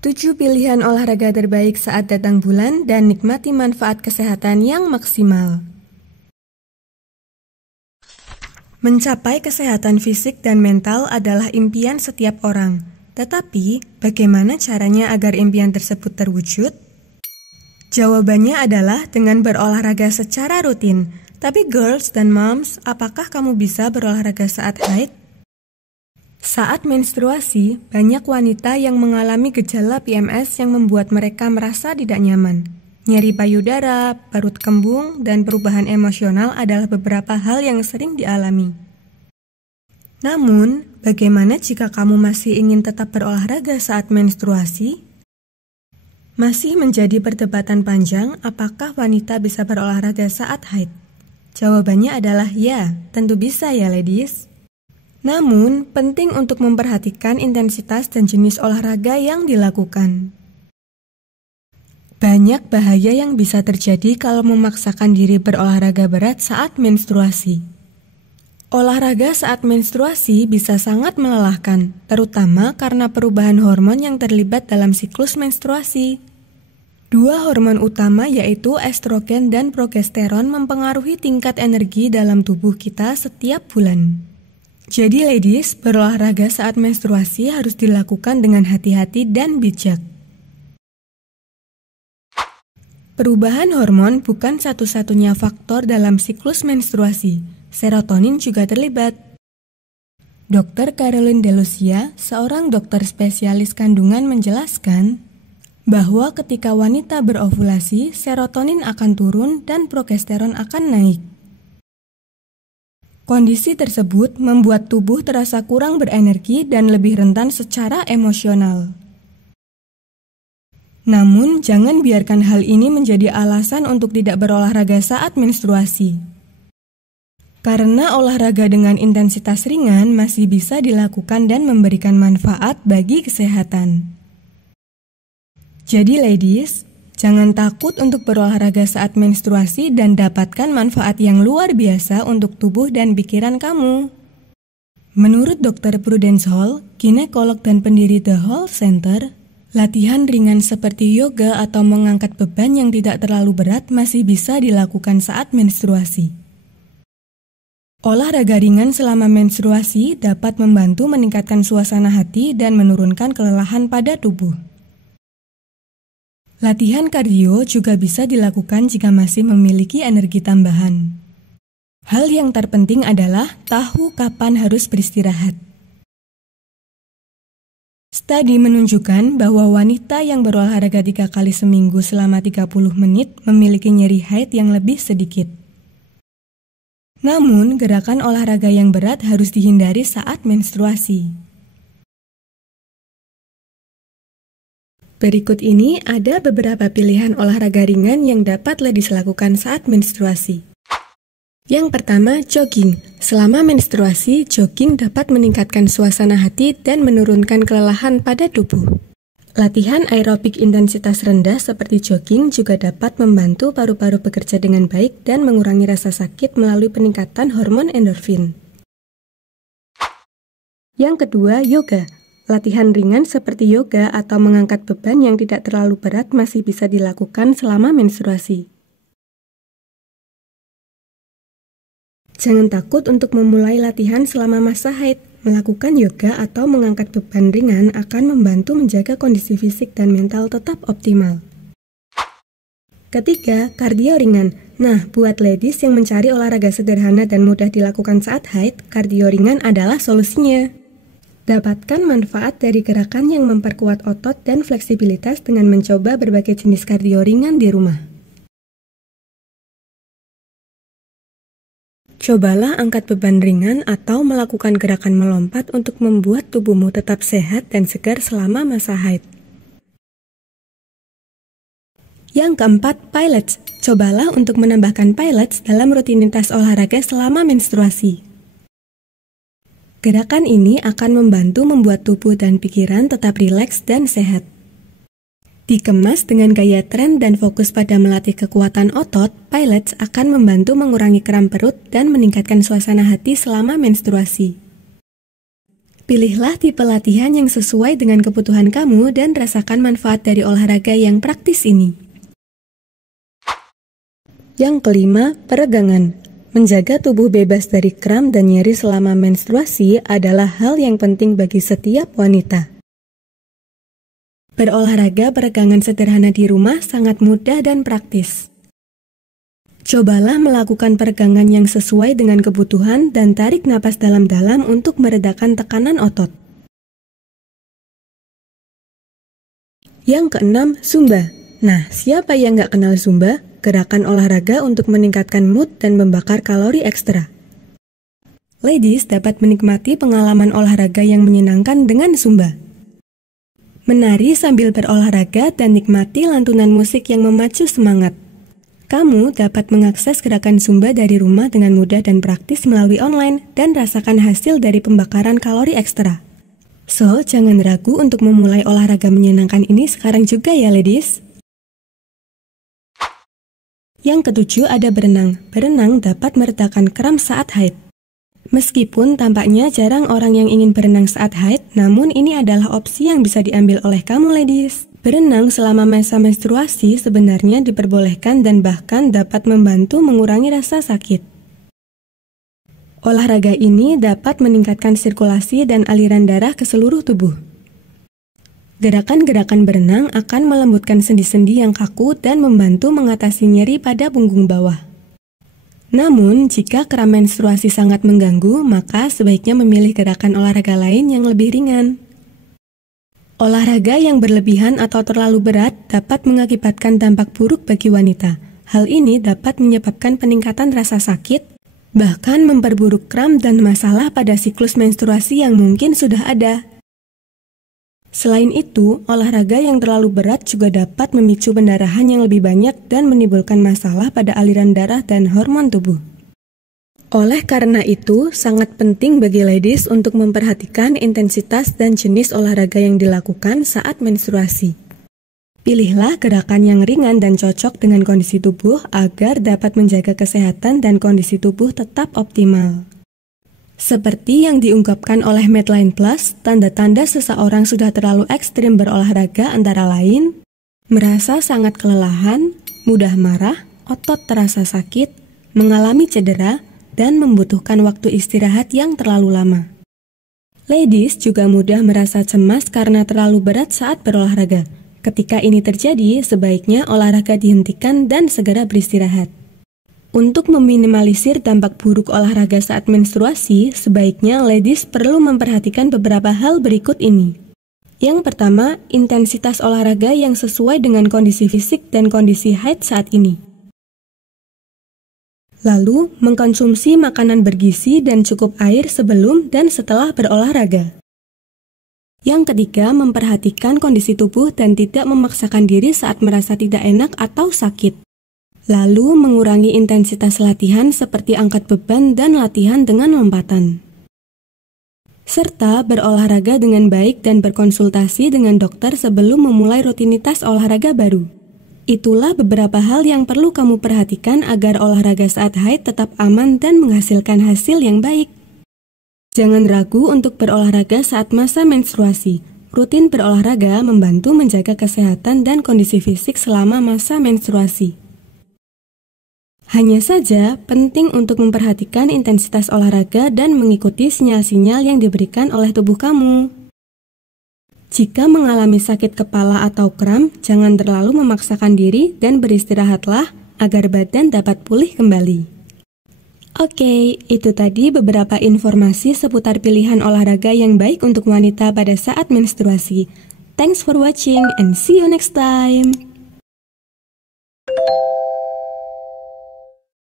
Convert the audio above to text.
7 pilihan olahraga terbaik saat datang bulan dan nikmati manfaat kesehatan yang maksimal. Mencapai kesehatan fisik dan mental adalah impian setiap orang. Tetapi, bagaimana caranya agar impian tersebut terwujud? Jawabannya adalah dengan berolahraga secara rutin. Tapi girls dan moms, apakah kamu bisa berolahraga saat haid? Saat menstruasi, banyak wanita yang mengalami gejala PMS yang membuat mereka merasa tidak nyaman. Nyeri payudara, perut kembung, dan perubahan emosional adalah beberapa hal yang sering dialami. Namun, bagaimana jika kamu masih ingin tetap berolahraga saat menstruasi? Masih menjadi perdebatan panjang apakah wanita bisa berolahraga saat haid? Jawabannya adalah ya, tentu bisa ya ladies. Namun, penting untuk memperhatikan intensitas dan jenis olahraga yang dilakukan. Banyak bahaya yang bisa terjadi kalau memaksakan diri berolahraga berat saat menstruasi. Olahraga saat menstruasi bisa sangat melelahkan, terutama karena perubahan hormon yang terlibat dalam siklus menstruasi. Dua hormon utama yaitu estrogen dan progesteron mempengaruhi tingkat energi dalam tubuh kita setiap bulan. Jadi ladies, berolahraga saat menstruasi harus dilakukan dengan hati-hati dan bijak. Perubahan hormon bukan satu-satunya faktor dalam siklus menstruasi. Serotonin juga terlibat. Dr. Caroline Delucia, seorang dokter spesialis kandungan menjelaskan bahwa ketika wanita berovulasi, serotonin akan turun dan progesteron akan naik. Kondisi tersebut membuat tubuh terasa kurang berenergi dan lebih rentan secara emosional. Namun, jangan biarkan hal ini menjadi alasan untuk tidak berolahraga saat menstruasi. Karena olahraga dengan intensitas ringan masih bisa dilakukan dan memberikan manfaat bagi kesehatan. Jadi ladies, jangan takut untuk berolahraga saat menstruasi dan dapatkan manfaat yang luar biasa untuk tubuh dan pikiran kamu. Menurut Dr. Prudence Hall, ginekolog dan pendiri The Hall Center, latihan ringan seperti yoga atau mengangkat beban yang tidak terlalu berat masih bisa dilakukan saat menstruasi. Olahraga ringan selama menstruasi dapat membantu meningkatkan suasana hati dan menurunkan kelelahan pada tubuh. Latihan kardio juga bisa dilakukan jika masih memiliki energi tambahan. Hal yang terpenting adalah tahu kapan harus beristirahat. Studi menunjukkan bahwa wanita yang berolahraga 3 kali seminggu selama 30 menit memiliki nyeri haid yang lebih sedikit. Namun, gerakan olahraga yang berat harus dihindari saat menstruasi. Berikut ini ada beberapa pilihan olahraga ringan yang dapat ladies lakukan saat menstruasi. Yang pertama, jogging. Selama menstruasi, jogging dapat meningkatkan suasana hati dan menurunkan kelelahan pada tubuh. Latihan aerobik intensitas rendah seperti jogging juga dapat membantu paru-paru bekerja dengan baik dan mengurangi rasa sakit melalui peningkatan hormon endorfin. Yang kedua, yoga. Latihan ringan seperti yoga atau mengangkat beban yang tidak terlalu berat masih bisa dilakukan selama menstruasi. Jangan takut untuk memulai latihan selama masa haid. Melakukan yoga atau mengangkat beban ringan akan membantu menjaga kondisi fisik dan mental tetap optimal. Ketiga, kardio ringan. Nah, buat ladies yang mencari olahraga sederhana dan mudah dilakukan saat haid, kardio ringan adalah solusinya. Dapatkan manfaat dari gerakan yang memperkuat otot dan fleksibilitas dengan mencoba berbagai jenis kardio ringan di rumah. Cobalah angkat beban ringan atau melakukan gerakan melompat untuk membuat tubuhmu tetap sehat dan segar selama masa haid. Yang keempat, pilates. Cobalah untuk menambahkan pilates dalam rutinitas olahraga selama menstruasi. Gerakan ini akan membantu membuat tubuh dan pikiran tetap rileks dan sehat. Dikemas dengan gaya tren dan fokus pada melatih kekuatan otot, pilates akan membantu mengurangi kram perut dan meningkatkan suasana hati selama menstruasi. Pilihlah tipe latihan yang sesuai dengan kebutuhan kamu dan rasakan manfaat dari olahraga yang praktis ini. Yang kelima, peregangan. Menjaga tubuh bebas dari kram dan nyeri selama menstruasi adalah hal yang penting bagi setiap wanita. Berolahraga peregangan sederhana di rumah sangat mudah dan praktis. Cobalah melakukan peregangan yang sesuai dengan kebutuhan dan tarik napas dalam-dalam untuk meredakan tekanan otot. Yang keenam, Zumba. Nah, siapa yang nggak kenal Zumba? Gerakan olahraga untuk meningkatkan mood dan membakar kalori ekstra. Ladies dapat menikmati pengalaman olahraga yang menyenangkan dengan Zumba. Menari sambil berolahraga dan nikmati lantunan musik yang memacu semangat. Kamu dapat mengakses gerakan Zumba dari rumah dengan mudah dan praktis melalui online dan rasakan hasil dari pembakaran kalori ekstra. So, jangan ragu untuk memulai olahraga menyenangkan ini sekarang juga ya, ladies. Yang ketujuh ada berenang. Berenang dapat meredakan kram saat haid. Meskipun tampaknya jarang orang yang ingin berenang saat haid, namun ini adalah opsi yang bisa diambil oleh kamu, ladies. Berenang selama masa menstruasi sebenarnya diperbolehkan dan bahkan dapat membantu mengurangi rasa sakit. Olahraga ini dapat meningkatkan sirkulasi dan aliran darah ke seluruh tubuh. Gerakan-gerakan berenang akan melembutkan sendi-sendi yang kaku dan membantu mengatasi nyeri pada punggung bawah. Namun, jika kram menstruasi sangat mengganggu, maka sebaiknya memilih gerakan olahraga lain yang lebih ringan. Olahraga yang berlebihan atau terlalu berat dapat mengakibatkan dampak buruk bagi wanita. Hal ini dapat menyebabkan peningkatan rasa sakit, bahkan memperburuk kram dan masalah pada siklus menstruasi yang mungkin sudah ada. Selain itu, olahraga yang terlalu berat juga dapat memicu pendarahan yang lebih banyak dan menimbulkan masalah pada aliran darah dan hormon tubuh. Oleh karena itu, sangat penting bagi ladies untuk memperhatikan intensitas dan jenis olahraga yang dilakukan saat menstruasi. Pilihlah gerakan yang ringan dan cocok dengan kondisi tubuh agar dapat menjaga kesehatan dan kondisi tubuh tetap optimal. Seperti yang diungkapkan oleh Medline Plus, tanda-tanda seseorang sudah terlalu ekstrim berolahraga antara lain, merasa sangat kelelahan, mudah marah, otot terasa sakit, mengalami cedera, dan membutuhkan waktu istirahat yang terlalu lama. Ladies juga mudah merasa cemas karena terlalu berat saat berolahraga. Ketika ini terjadi, sebaiknya olahraga dihentikan dan segera beristirahat. Untuk meminimalisir dampak buruk olahraga saat menstruasi, sebaiknya ladies perlu memperhatikan beberapa hal berikut ini. Yang pertama, intensitas olahraga yang sesuai dengan kondisi fisik dan kondisi haid saat ini. Lalu, mengkonsumsi makanan bergizi dan cukup air sebelum dan setelah berolahraga. Yang ketiga, memperhatikan kondisi tubuh dan tidak memaksakan diri saat merasa tidak enak atau sakit. Lalu, mengurangi intensitas latihan seperti angkat beban dan latihan dengan lompatan. Serta berolahraga dengan baik dan berkonsultasi dengan dokter sebelum memulai rutinitas olahraga baru. Itulah beberapa hal yang perlu kamu perhatikan agar olahraga saat haid tetap aman dan menghasilkan hasil yang baik. Jangan ragu untuk berolahraga saat masa menstruasi. Rutin berolahraga membantu menjaga kesehatan dan kondisi fisik selama masa menstruasi. Hanya saja, penting untuk memperhatikan intensitas olahraga dan mengikuti sinyal-sinyal yang diberikan oleh tubuh kamu. Jika mengalami sakit kepala atau kram, jangan terlalu memaksakan diri dan beristirahatlah agar badan dapat pulih kembali. Oke, itu tadi beberapa informasi seputar pilihan olahraga yang baik untuk wanita pada saat menstruasi. Thanks for watching and see you next time!